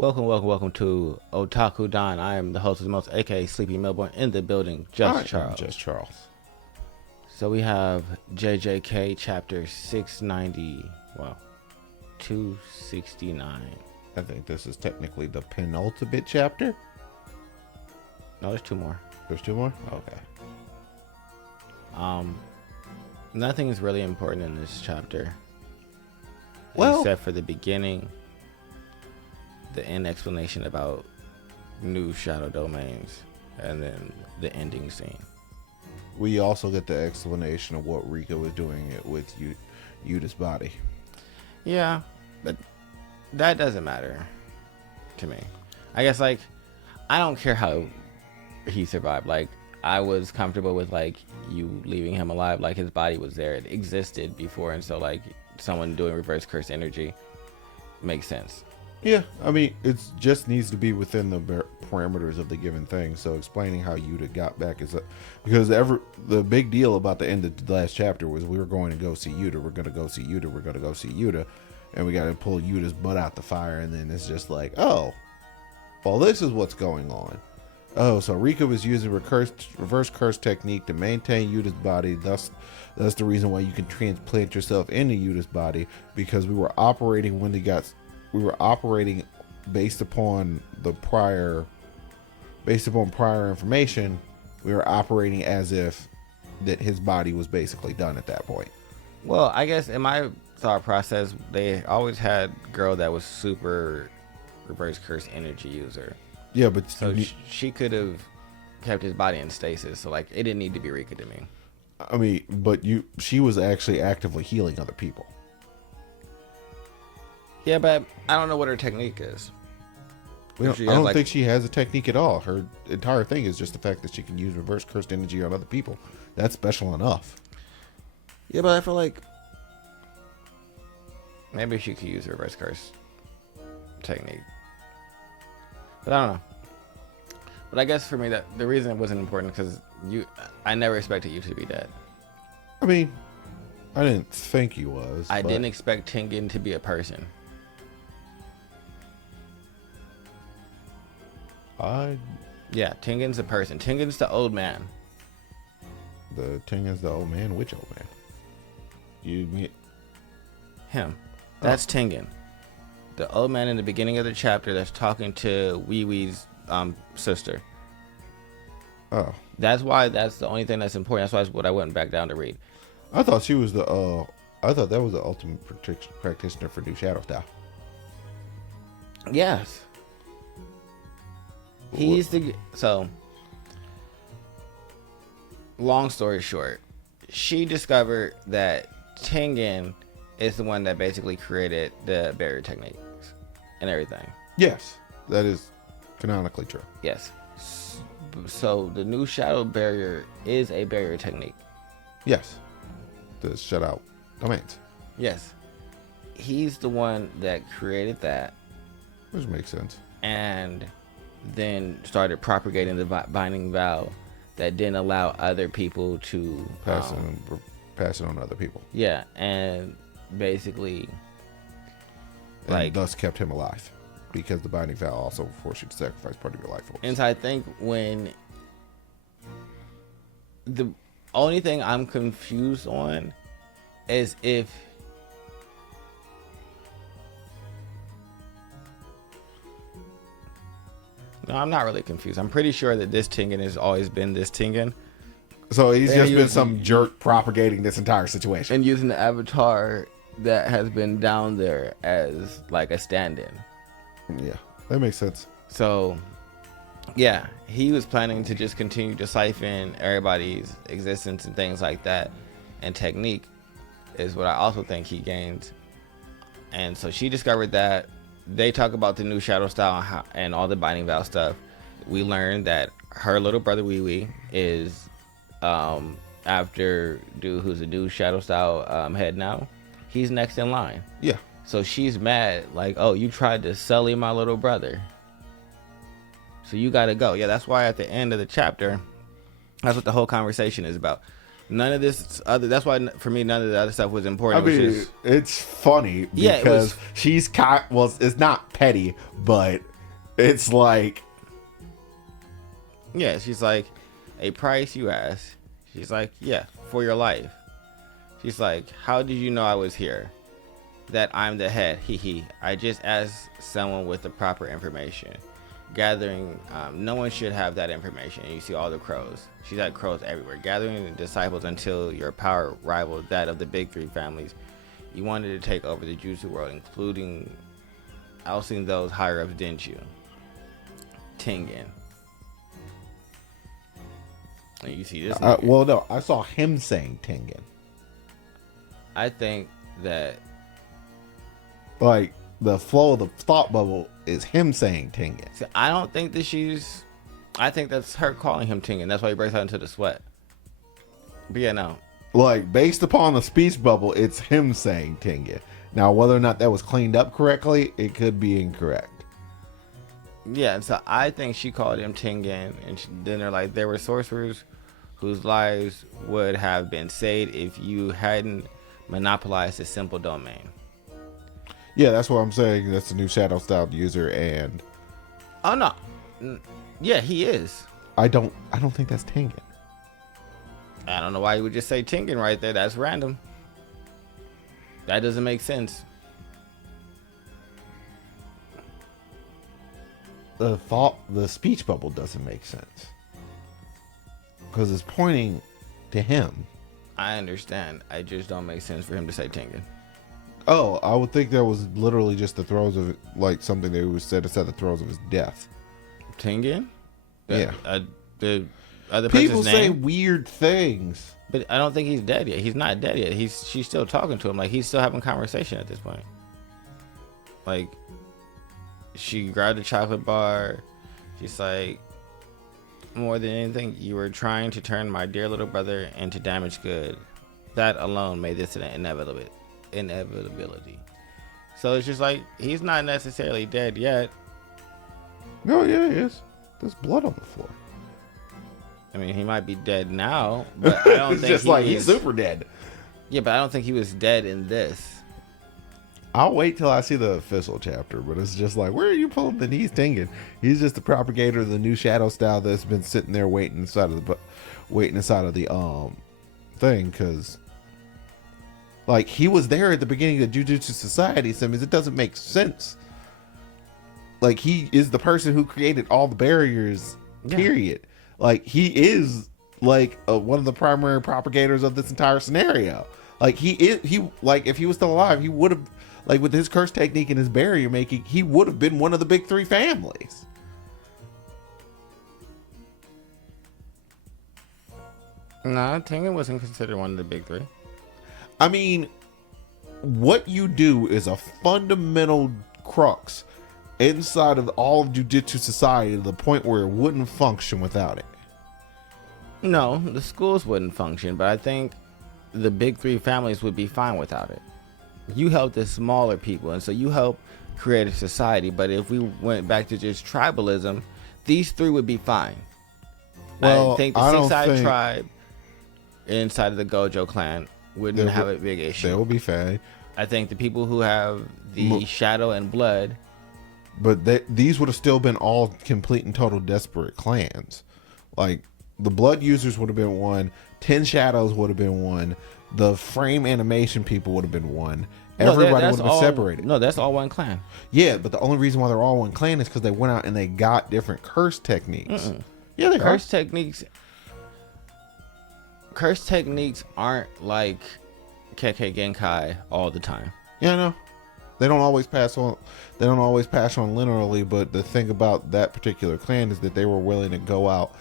Welcome to Otaku Don. I am the host of the most, aka Sleepy Melbourne, in the building, Just Charles. So we have JJK chapter 690, 269. I think this is technically the penultimate chapter. No, there's two more. There's two more? Okay. Nothing is really important in this chapter. Well, except for the beginning, the end explanation about new shadow domains, and then the ending scene. we also get the explanation of what Rika was doing it with Yuta's body. Yeah, but that doesn't matter to me. I guess, I don't care how he survived. I was comfortable with, you leaving him alive. His body was there. It existed before, and so, someone doing reverse curse energy makes sense. Yeah, I mean, it just needs to be within the parameters of the given thing. So explaining how Yuta got back is because the big deal about the end of the last chapter was we were going to go see Yuta. We're going to go see Yuta. We're going to go see Yuta. And we got to pull Yuta's butt out the fire. And then it's just oh, well, this is what's going on. Oh, so Rika was using reverse curse technique to maintain Yuta's body. That's the reason why you can transplant yourself into Yuta's body, because we were operating based upon prior information. We were operating as if that his body was basically done at that point. Well, I guess in my thought process, they always had girl that was super reverse curse energy user. Yeah, but so she could have kept his body in stasis. So it didn't need to be Rika to me. I mean, but she was actually actively healing other people. Yeah, but I don't know what her technique is. I don't think she has a technique at all. Her entire thing is just the fact that she can use reverse cursed energy on other people. That's special enough. Yeah, but I feel like maybe she could use reverse curse technique. But I don't know. But I guess for me, that the reason it wasn't important because I never expected you to be dead. I mean, I didn't think he was. I didn't expect Tengen to be a person. Yeah, Tengen's a person. Tengen's the old man. Tengen's the old man? Which old man? You mean him? That's Tengen. The old man in the beginning of the chapter that's talking to Wee Wee's sister. Oh. That's why that's the only thing that's important. That's what I went back down to read. I thought she was I thought that was the ultimate practitioner for New Shadow Style. Yes. So, long story short, she discovered that Tengen is the one that basically created the barrier techniques and everything. Yes, that is canonically true. Yes. So the new shadow barrier is a barrier technique. Yes. To shut out domains. Yes. He's the one that created that. Which makes sense. And then started propagating the binding vow that didn't allow other people to pass it on to other people. Yeah, and basically thus kept him alive, because the binding vow also forced you to sacrifice part of your life force. And so I think when the only thing I'm confused on is if no, I'm not really confused. I'm pretty sure that this Tengen has always been this Tengen. So he's just been some jerk propagating this entire situation. And using the avatar that has been down there as a stand-in. Yeah, that makes sense. So, yeah, he was planning to just continue to siphon everybody's existence and things like that. And technique is what I also think he gained. And so she discovered that. They talk about the new shadow style and all the binding vow stuff. We learned that her little brother Wee Wee is after dude who's a new shadow style head now. He's next in line. Yeah. So she's mad, oh, you tried to sully my little brother, so you gotta go. Yeah, that's why at the end of the chapter, that's what the whole conversation is about. None of this other. That's why for me, none of the other stuff was important. I mean, it's funny because it's not petty, but It's like, Yeah, she's like, a price you ask. She's like, yeah, for your life. She's like, how did you know I was here? That I'm the head. Hee hee. I just asked someone with the proper information. Gathering, no one should have that information. And you see all the crows. She's got crows everywhere. Gathering the disciples until your power rivaled that of the big three families. You wanted to take over the Jujutsu world, including ousting those higher ups, didn't you? Tengen. And you see this. well, no, I saw him saying Tengen. I think that Like, the flow of the thought bubble is him saying Tengen. see, I don't think that she's. I think that's her calling him Tengen. That's why he breaks out into the sweat. But yeah, no. Like, based upon the speech bubble, it's him saying Tengen. Now, whether or not that was cleaned up correctly, it could be incorrect. Yeah, and so I think she called him Tengen, and then they're like, there were sorcerers whose lives would have been saved if you hadn't monopolized a simple domain. Yeah, that's what I'm saying. That's the new Shadow Styled user, and Oh no, yeah, he is. I don't think that's Tengen. I don't know why you would just say Tengen right there. That's random. That doesn't make sense. The speech bubble doesn't make sense because it's pointing to him. I understand. I just don't make sense for him to say Tengen. Oh, I would think that was literally just the throes of, like, something that was said to set the throes of his death. Tengen? Yeah. The other People person's say name? weird things. But I don't think he's dead yet. He's not dead yet. She's still talking to him. Like, he's still having conversation at this point. Like, she grabbed a chocolate bar. She's like, more than anything, you were trying to turn my dear little brother into damaged good. That alone made this an inevitability. So it's just like, he's not necessarily dead yet. No, yeah, he is. There's blood on the floor. I mean, he might be dead now, but I don't It's think just like he's super dead. Yeah, but I don't think he was dead in this. I'll wait till I see the official chapter, but it's just like, where are you pulling that he's Tengen? He's just the propagator of the new Shadow Style that's been sitting there waiting inside of the thing, because like, he was there at the beginning of Jujutsu Society, so I mean, it doesn't make sense. Like, he is the person who created all the barriers, period. Like, he is like one of the primary propagators of this entire scenario. Like, he like, if he was still alive, he would have, like, with his curse technique and his barrier making, he would have been one of the big three families. Nah, Tengen wasn't considered one of the big three. I mean, what you do is a fundamental crux inside of all of Jujutsu Society to the point where it wouldn't function without it. No, the schools wouldn't function, but I think the big three families would be fine without it. You help the smaller people, and so you help create a society. But if we went back to just tribalism, these three would be fine. Well, I think the six-eyed tribe inside of the Gojo clan wouldn't have a big issue. They will be fine. I think the people who have the shadow and blood, but these would have still been all complete and total desperate clans. Like, the blood users would have been one, 10 shadows would have been one, the frame animation people would have been one. Everybody would have been separated. No, that's all one clan. Yeah, but the only reason why they're all one clan is because they went out and they got different curse techniques. Yeah, they curse techniques. Curse techniques aren't like Kekkei Genkai all the time. Yeah, I know. They don't always pass on. They don't always pass on linearly. But the thing about that particular clan is that they were willing to go out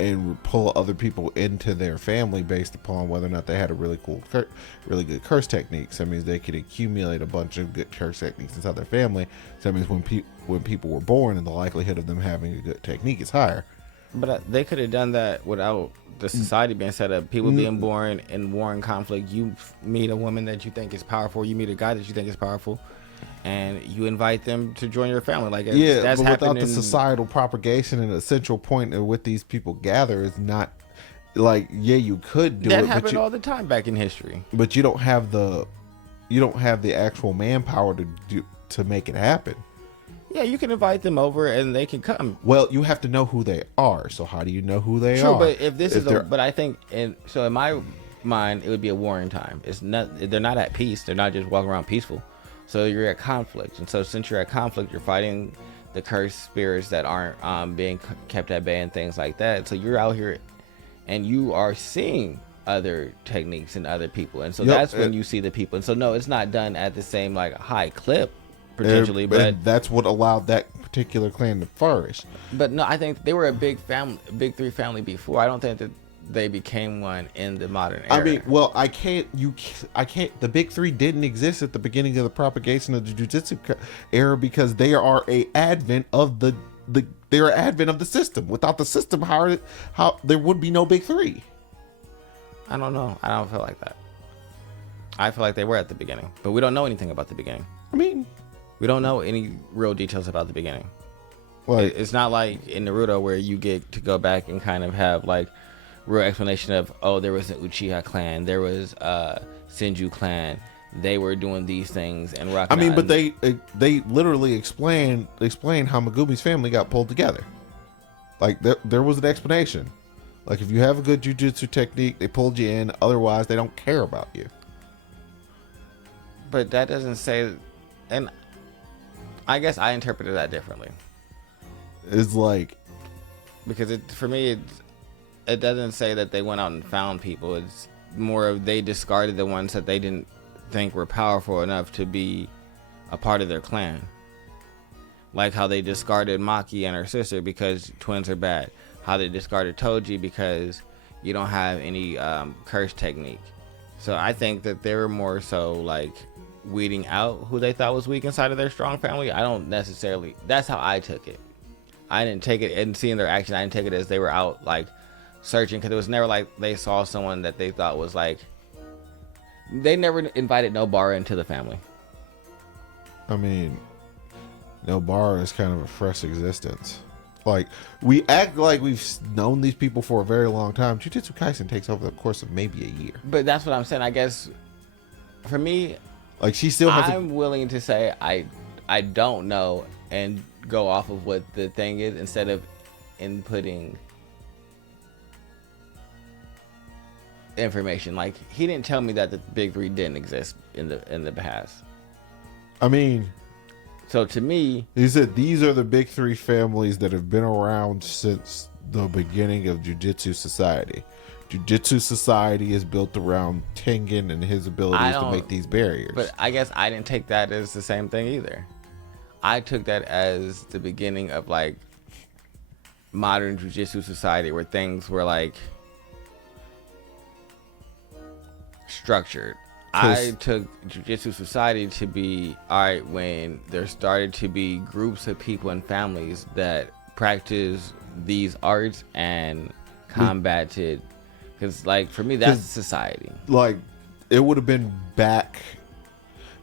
and pull other people into their family based upon whether or not they had a really good curse techniques. That means they could accumulate a bunch of good curse techniques inside their family. So that means when people were born, and the likelihood of them having a good technique is higher. But they could have done that without the society being set up. People being born in war and conflict. You meet a woman that you think is powerful. You meet a guy that you think is powerful, and you invite them to join your family. Like, yeah, that's but without the societal propagation, and a central point of what these people gather is not like, yeah, you could do that it. That happened but all the time back in history. But you don't have the actual manpower to make it happen. Yeah, you can invite them over and they can come. Well, you have to know who they are. So how do you know who they True, are? but if this If is they're- but I think in my mind it would be a warring time. It's not, they're not at peace. They're not just walking around peaceful. So you're at conflict, and so since you're at conflict, you're fighting the cursed spirits that aren't being kept at bay and things like that. So you're out here, and you are seeing other techniques and other people, and so that's when you see the people. And so no, it's not done at the same like high clip potentially, but that's what allowed that particular clan to flourish. But no, I think they were a big family, big three family before. I don't think that they became one in the modern era. I mean, well, I can't. The big three didn't exist at the beginning of the propagation of the Jujutsu era because they are a advent of they're advent of the system. Without the system, how there would be no big three. I don't know. I don't feel like that. I feel like they were at the beginning, but we don't know anything about the beginning. I mean, we don't know any real details about the beginning. Like, it's not like in Naruto where you get to go back and kind of have like real explanation of, oh, there was an Uchiha clan, there was a Senju clan, they were doing these things and rocking. I mean, but they literally explain how Megumi's family got pulled together. Like there was an explanation. Like if you have a good jujutsu technique, they pulled you in. Otherwise, they don't care about you. But that doesn't say, and I guess I interpreted that differently. It's like, because for me it doesn't say that they went out and found people. It's more of they discarded the ones that they didn't think were powerful enough to be a part of their clan. Like how they discarded Maki and her sister because twins are bad. How they discarded Toji because you don't have any curse technique. So I think that they were more so like weeding out who they thought was weak inside of their strong family. I don't necessarily, that's how I took it. I didn't take it, and seeing their action, I didn't take it as they were out like searching, because it was never like they saw someone that they thought was like, they never invited Nobara into the family. I mean, Nobara is kind of a fresh existence. Like, we act like we've known these people for a very long time. Jujutsu Kaisen takes over the course of maybe a year. But that's what I'm saying. I guess for me, like, she still has. I'm willing to say I don't know and go off of what the thing is instead of inputting information. Like, he didn't tell me that the big three didn't exist in the past. I mean, so to me, he said these are the big three families that have been around since the beginning of Jujutsu Society. Jujutsu Society is built around Tengen and his abilities to make these barriers. But I guess I didn't take that as the same thing either. I took that as the beginning of like modern Jujutsu Society, where things were like structured. I took Jujutsu Society to be, all right, when there started to be groups of people and families that practice these arts and combated, because like for me that's society. Like, it would have been back,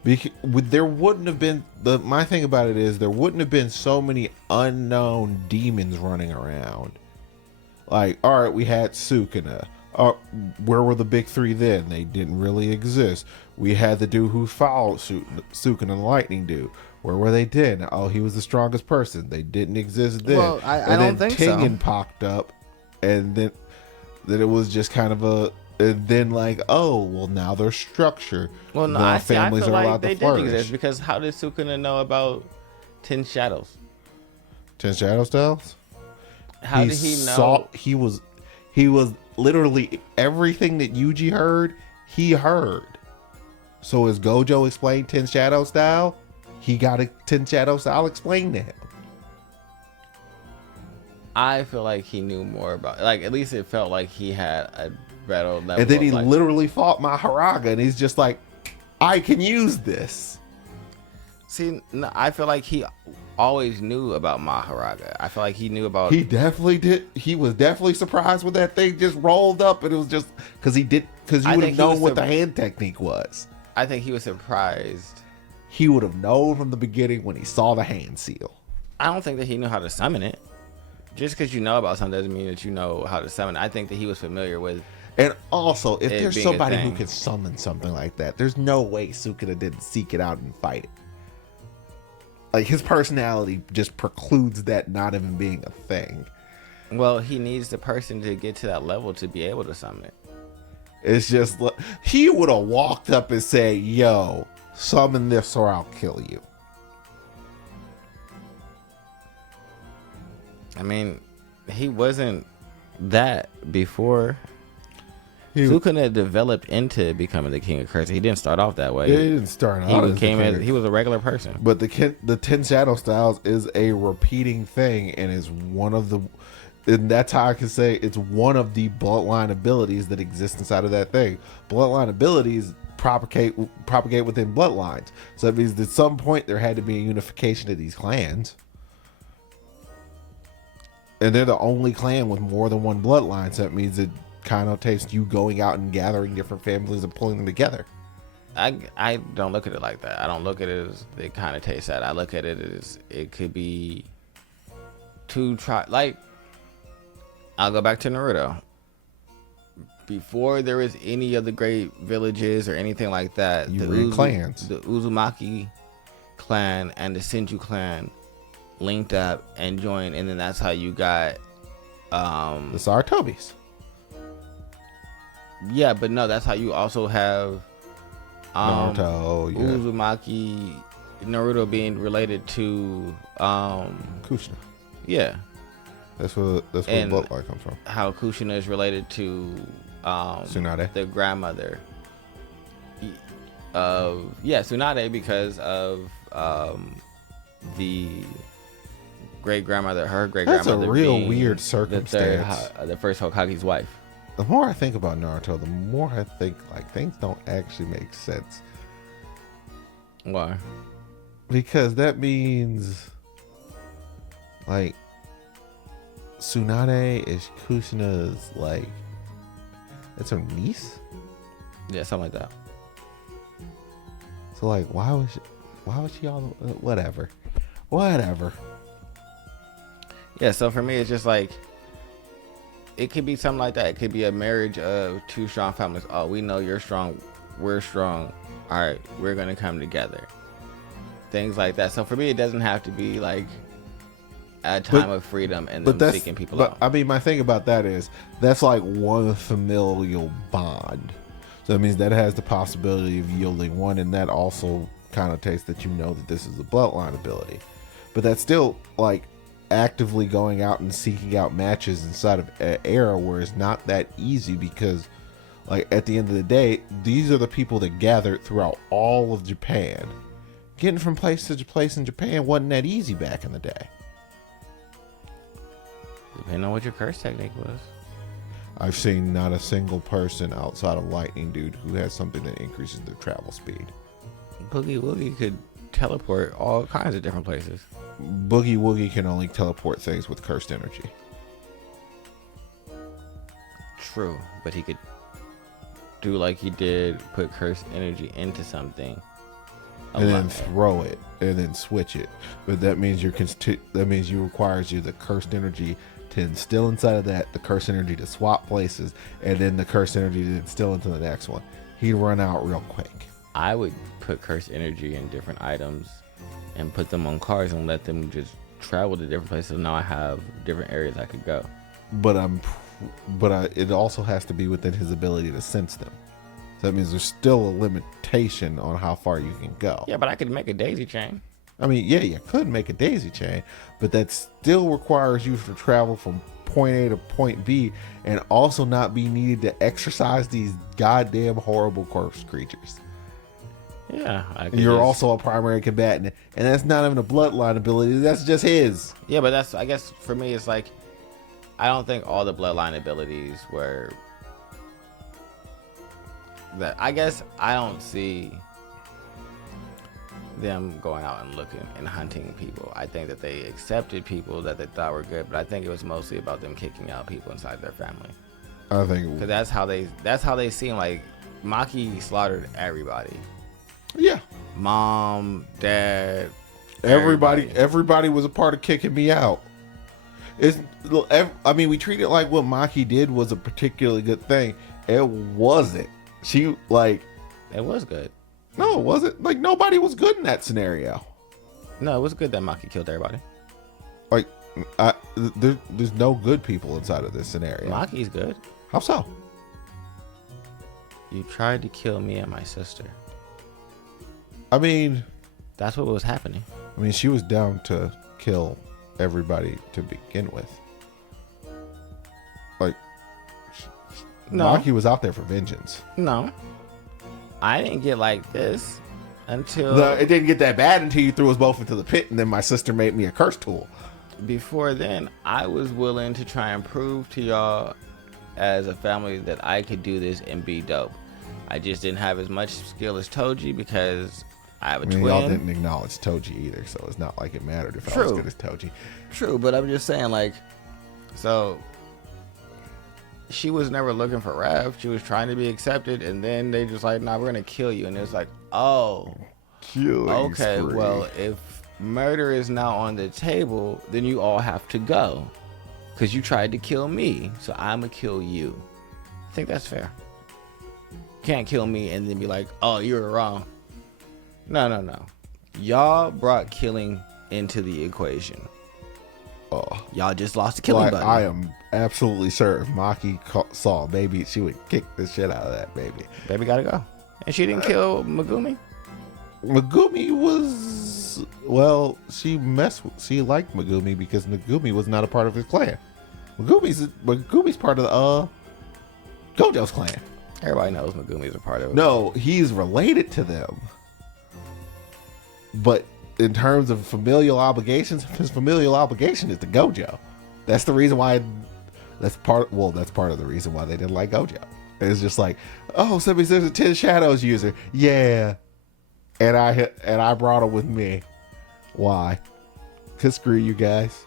there wouldn't have been, my thing about it is there wouldn't have been so many unknown demons running around. Like, all right, we had Sukuna. Where were the big three then? They didn't really exist. We had the dude who followed Sukuna, the lightning dude. Where were they then? Oh, he was the strongest person. They didn't exist then. Well, I don't think so. Tengen popped up, and then it was just kind of a, and then like, oh, well, now there's structure. Well, no, I feel like they did exist, because how did Sukuna know about 10 Shadows? 10 Shadow Styles? How did he know? He was literally everything that Yuji heard, he heard. So as Gojo explained 10 Shadow Style, he got a 10 Shadow Style explained to him. I feel like he knew more about, like, at least it felt like he had a better level. And then he literally fought Maharaga, and he's just like, I can use this. See, no, I feel like he always knew about Maharaga. I feel like he knew about. He definitely did. He was definitely surprised when that thing just rolled up, and it was just because you would have known what the hand technique was. I think he was surprised. He would have known from the beginning when he saw the hand seal. I don't think that he knew how to summon it. Just because you know about something doesn't mean that you know how to summon it. I think that he was familiar with. And also, if there's somebody who can summon something like that, there's no way Sukuna didn't seek it out and fight it. Like, his personality just precludes that not even being a thing. Well, he needs the person to get to that level to be able to summon it. It's just, he would have walked up and said, yo, summon this or I'll kill you. I mean, he wasn't that before. Sukuna developed into becoming the king of curses. He didn't start off that way. He didn't start out as the king. He was a regular person. But the 10 Shadow Styles is a repeating thing, and is one of the, and that's how I can say it's one of the bloodline abilities that exist inside of that thing. Bloodline abilities propagate within bloodlines. So that means that at some point there had to be a unification of these clans. And they're the only clan with more than one bloodline, so that means it connotates you going out and gathering different families and pulling them together. I don't look at it like that. I don't look at it as it connotates that. I look at it as it could be like, I'll go back to Naruto. Before there was any of the great villages or anything like that, clans. The Uzumaki clan and the Senju clan linked up and joined, and then that's how you got the Saratobis. Yeah, but no, that's how you also have Naruto, yeah. Uzumaki, Naruto being related to Kushina. Yeah, that's where bloodline comes from. How Kushina is related to Tsunade, the grandmother of Tsunade, because of the great grandmother, her great grandmother. That's a real weird circumstance. The first Hokage's wife. The more I think about Naruto, the more I think like things don't actually make sense. Why? Because that means like Tsunade is Kushina's, like, that's her niece? Yeah, something like that. So like why was she all whatever. Yeah, so for me it's just like, it could be something like that. It could be a marriage of two strong families. Oh, we know you're strong, we're strong. All right, we're gonna come together. Things like that. So for me, it doesn't have to be like a time of freedom and them seeking people out. I mean, my thing about that is that's like one familial bond. So that means that has the possibility of yielding one, and that also connotates that you know that this is a bloodline ability. But that's still like actively going out and seeking out matches inside of an era where it's not that easy, because like at the end of the day, these are the people that gathered throughout all of Japan. Getting from place to place in Japan wasn't that easy back in the day. Depending on what your curse technique was. I've seen not a single person outside of Lightning Dude who has something that increases their travel speed. Boogie Woogie could teleport all kinds of different places. Boogie Woogie can only teleport things with cursed energy. True, but he could do like he did, put cursed energy into something and then throw it and then switch it. But that means you requires you the cursed energy to instill inside of that, the cursed energy to swap places, and then the cursed energy to instill into the next one. He'd run out real quick. I would put cursed energy in different items and put them on cars and let them just travel to different places. Now I have different areas I could go. But it also has to be within his ability to sense them. So that means there's still a limitation on how far you can go. Yeah, but I could make a daisy chain. I mean, yeah, you could make a daisy chain, but that still requires you to travel from point A to point B and also not be needed to exercise these goddamn horrible cursed creatures. Yeah. You're also a primary combatant, and that's not even a bloodline ability. That's just his. Yeah, but I guess for me, it's like, I don't think all the bloodline abilities were that. I guess I don't see them going out and looking and hunting people. I think that they accepted people that they thought were good, but I think it was mostly about them kicking out people inside their family. I think because that's how they seem. Like Maki slaughtered everybody. Yeah, mom, dad, everybody was a part of kicking me out. I mean, we treat it like what Maki did was a particularly good thing. It wasn't. It was good. No, it wasn't. Like, nobody was good in that scenario. No, it was good that Maki killed everybody. Like, there's no good people inside of this scenario. Maki's good. How so? You tried to kill me and my sister. I mean, That's what was happening. she was down to kill everybody to begin with. Like, No. Maki was out there for vengeance. No. I didn't get like this until It didn't get that bad until you threw us both into the pit, and then my sister made me a curse tool. before then. I was willing to try and prove to y'all as a family that I could do this and be dope. I just didn't have as much skill as Toji because I have a twin. Y'all didn't acknowledge Toji either, so it's not like it mattered if I was True. good as Toji. True, but I'm just saying, like, so she was never looking for Rev. She was trying to be accepted, and then they just like, nah, we're gonna kill you. And it's like, oh, okay, well, if murder is now on the table, then you all have to go. Because you tried to kill me, so I'm gonna kill you. I think that's fair. Can't kill me and then be like, oh, you were wrong. No. Y'all brought killing into the equation. Oh, Y'all just lost the killing button. I am absolutely sure if Maki saw baby, she would kick the shit out of that baby. Baby gotta go. And she didn't kill Megumi? Megumi was, well, she liked Megumi because Megumi was not a part of his clan. Megumi's part of the Gojo's clan. Everybody knows Megumi's a part of it. No, he's related to them. But in terms of familial obligations, his familial obligation is to Gojo. That's the reason why. That's part of the reason why they didn't like Gojo. It's just like, oh, somebody's a 10 Shadows user. Yeah. And I brought him with me. Why? Cause screw you guys.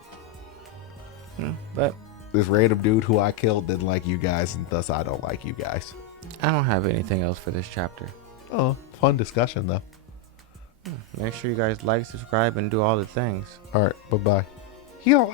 But This random dude who I killed didn't like you guys, and thus I don't like you guys. I don't have anything else for this chapter. Oh, fun discussion though. Make sure you guys like, subscribe, and do all the things. All right, bye-bye. Heal.